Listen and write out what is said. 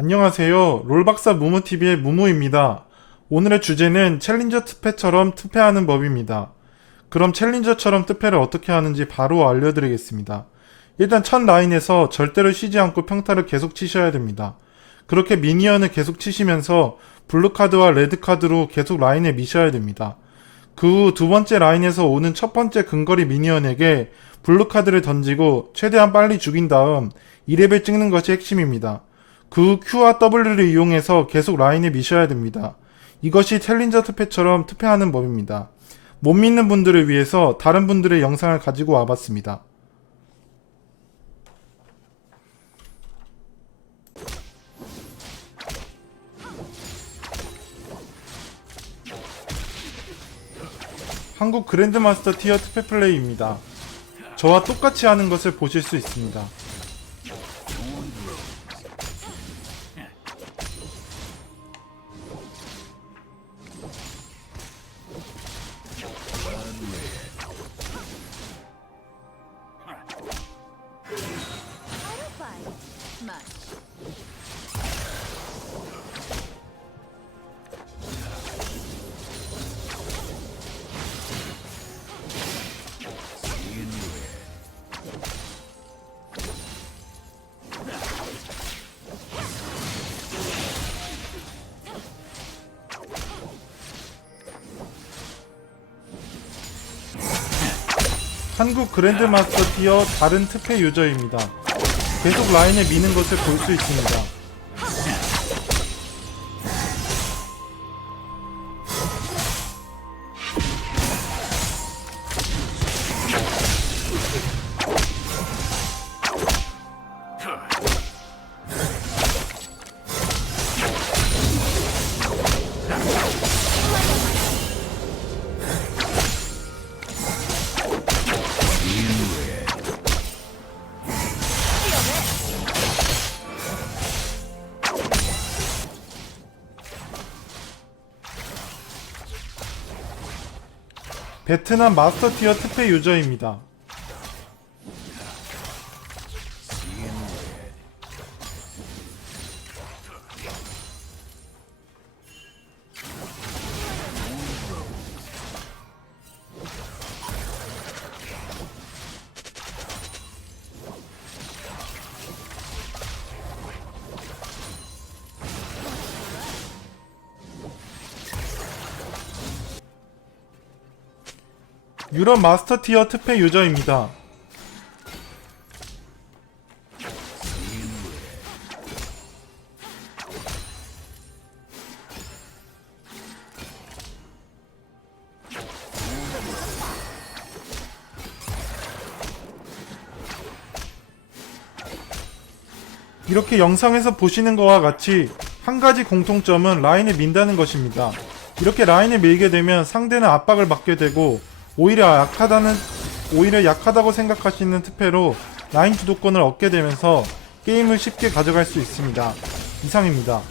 안녕하세요. 롤박사 무무TV의 무무입니다. 오늘의 주제는 챌린저 투패처럼 투패하는 법입니다. 그럼 챌린저처럼 투패를 어떻게 하는지 바로 알려드리겠습니다. 일단 첫 라인에서 절대로 쉬지 않고 평타를 계속 치셔야 됩니다. 그렇게 미니언을 계속 치시면서 블루카드와 레드카드로 계속 라인에 미셔야 됩니다. 그 후 두 번째 라인에서 오는 첫 번째 근거리 미니언에게 블루카드를 던지고 최대한 빨리 죽인 다음 2레벨 찍는 것이 핵심입니다. 그후 Q와 W를 이용해서 계속 라인에 미셔야 됩니다. 이것이 챌린저 투패처럼 투패하는 법입니다. 못 믿는 분들을 위해서 다른 분들의 영상을 가지고 와봤습니다. 한국 그랜드마스터 티어 투패 플레이입니다. 저와 똑같이 하는 것을 보실 수 있습니다. 한국 그랜드마스터 티어 다른 특패 유저입니다. 계속 라인에 미는 것을 볼 수 있습니다. 베트남 마스터 티어 특패 유저입니다. 유럽 마스터 티어 특패 유저입니다. 이렇게 영상에서 보시는 것과 같이 한 가지 공통점은 라인에 민다는 것입니다. 이렇게 라인에 밀게 되면 상대는 압박을 받게 되고 오히려 약하다는 오히려 약하다고 생각하시는 특패로 라인 주도권을 얻게 되면서 게임을 쉽게 가져갈 수 있습니다. 이상입니다.